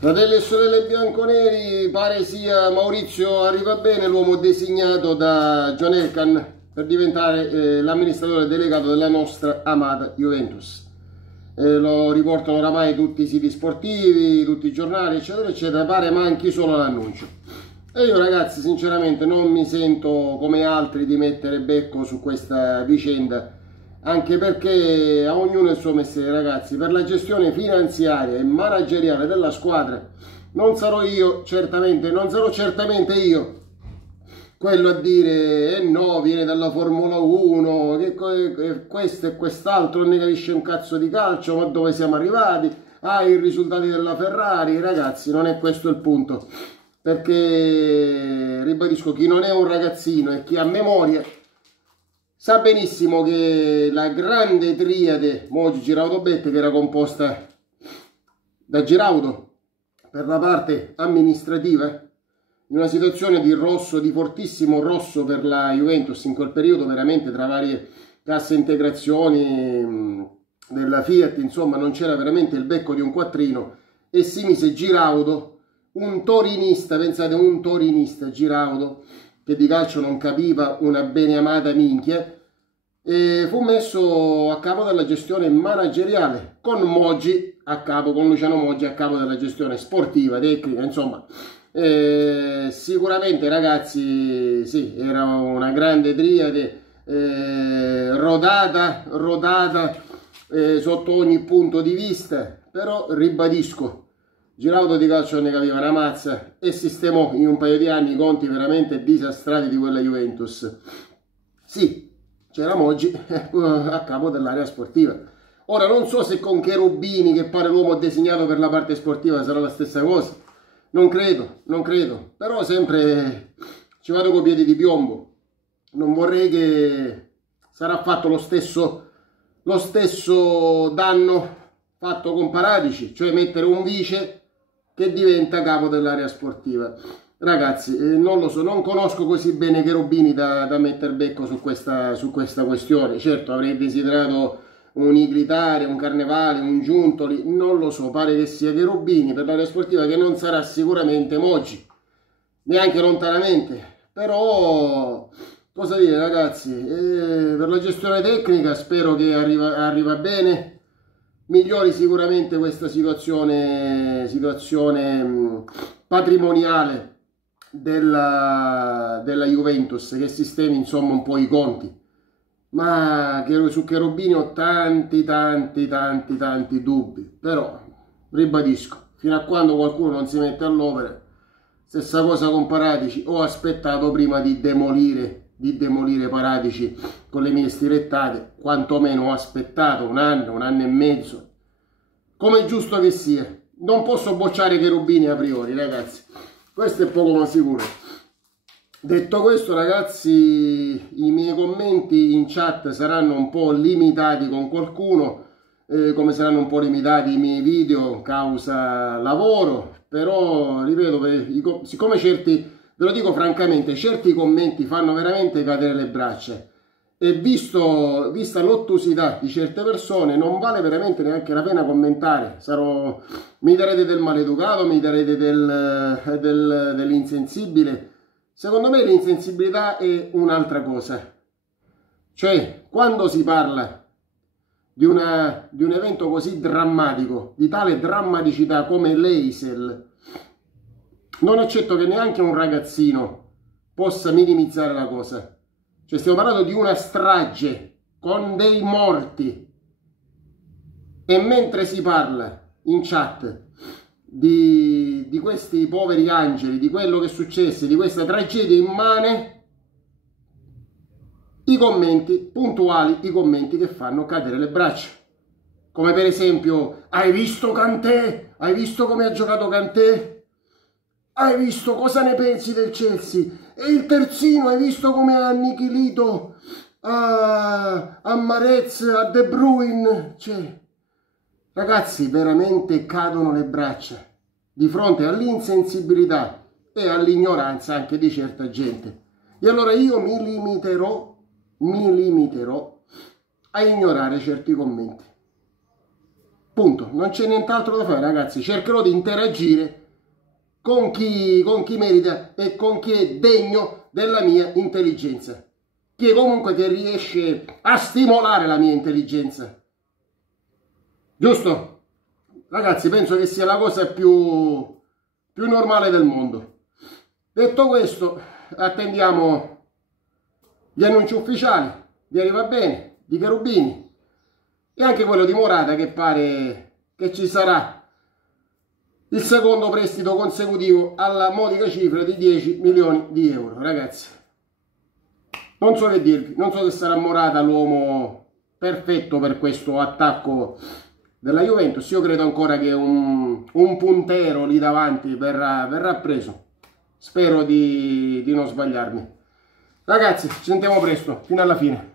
Fratelli e sorelle bianconeri, pare sia Maurizio Arrivabene, l'uomo designato da John Elkann per diventare l'amministratore delegato della nostra amata Juventus. Lo riportano oramai tutti i siti sportivi, tutti i giornali, eccetera, eccetera, pare manchi solo l'annuncio. E io ragazzi sinceramente non mi sento come altri di mettere becco su questa vicenda, anche perché a ognuno il suo mestiere ragazzi. Per la gestione finanziaria e manageriale della squadra non sarò certamente io quello a dire no, viene dalla Formula 1, che questo e quest'altro, non ne capisce un cazzo di calcio, ma dove siamo arrivati, i risultati della Ferrari. Ragazzi, non è questo il punto, perché ribadisco, chi non è un ragazzino e chi ha memoria sa benissimo che la grande triade Moggi Giraudo Betti, che era composta da Giraudo per la parte amministrativa, in una situazione di rosso, di fortissimo rosso per la Juventus in quel periodo, veramente tra varie casse integrazioni della Fiat, insomma non c'era veramente il becco di un quattrino, e si mise Giraudo, un torinista, pensate, un torinista Giraudo, che di calcio non capiva una beneamata minchia, e fu messo a capo della gestione manageriale con Moggi a capo, con Luciano Moggi a capo della gestione sportiva, tecnica, insomma. Sicuramente ragazzi sì, era una grande triade, rodata sotto ogni punto di vista, però ribadisco, Giraudo di calcio ne capiva una mazza e sistemò in un paio di anni i conti veramente disastrati di quella Juventus. Sì, c'era Moggi a capo dell'area sportiva. Ora non so se con Cherubini, che pare l'uomo designato per la parte sportiva, sarà la stessa cosa. Non credo, però sempre ci vado con piedi di piombo. Non vorrei che sarà fatto lo stesso danno fatto con Paratici, cioè mettere un vice che diventa capo dell'area sportiva. Ragazzi, non lo so, non conosco così bene Cherubini da mettere becco su questa questione. Certo, avrei desiderato un Iglitare, un Carnevale, un Giuntoli, non lo so, pare che sia Cherubini per l'area sportiva, che non sarà sicuramente Moggi, neanche lontanamente, però cosa dire ragazzi, per la gestione tecnica spero che arriva bene, migliori sicuramente questa situazione patrimoniale della Juventus, che sistemi insomma un po' i conti. Ma su Cherubini ho tanti dubbi, però ribadisco, fino a quando qualcuno non si mette all'opera, stessa cosa con Paratici. Ho aspettato prima di demolire Paratici con le mie stilettate, quantomeno ho aspettato un anno e mezzo, come è giusto che sia. Non posso bocciare Cherubini a priori ragazzi, questo è poco ma sicuro. Detto questo ragazzi, i miei commenti in chat saranno un po' limitati con qualcuno, come saranno un po' limitati i miei video causa lavoro, però ripeto, siccome certi, ve lo dico francamente, certi commenti fanno veramente cadere le braccia, e vista l'ottusità di certe persone non vale veramente neanche la pena commentare. Mi darete del maleducato, mi darete dell'insensibile. Secondo me l'insensibilità è un'altra cosa, cioè quando si parla di un evento così drammatico, di tale drammaticità come l'Eisel, non accetto che neanche un ragazzino possa minimizzare la cosa. Cioè stiamo parlando di una strage con dei morti, e mentre si parla in chat di questi poveri angeli, di quello che successe, di questa tragedia immane, i commenti puntuali, i commenti che fanno cadere le braccia, come per esempio: hai visto Kanté? Hai visto come ha giocato Kanté? Hai visto cosa ne pensi del Chelsea? E il terzino, hai visto come ha annichilito a Mahrez, a De Bruyne? Cioè, ragazzi, veramente cadono le braccia di fronte all'insensibilità e all'ignoranza anche di certa gente. E allora io mi limiterò a ignorare certi commenti. Punto, non c'è nient'altro da fare, ragazzi. Cercherò di interagire con chi merita e con chi è degno della mia intelligenza. Chi comunque che riesce a stimolare la mia intelligenza. Giusto? Ragazzi, penso che sia la cosa più normale del mondo. Detto questo, attendiamo gli annunci ufficiali di Arriva Bene, di Cherubini e anche quello di Morata, che pare che ci sarà il secondo prestito consecutivo alla modica cifra di 10 milioni di euro. Ragazzi, non so che dirvi, non so se sarà Morata l'uomo perfetto per questo attacco della Juventus. Io credo ancora che un puntero lì davanti verrà preso. Spero di non sbagliarmi. Ragazzi, ci sentiamo presto, fino alla fine.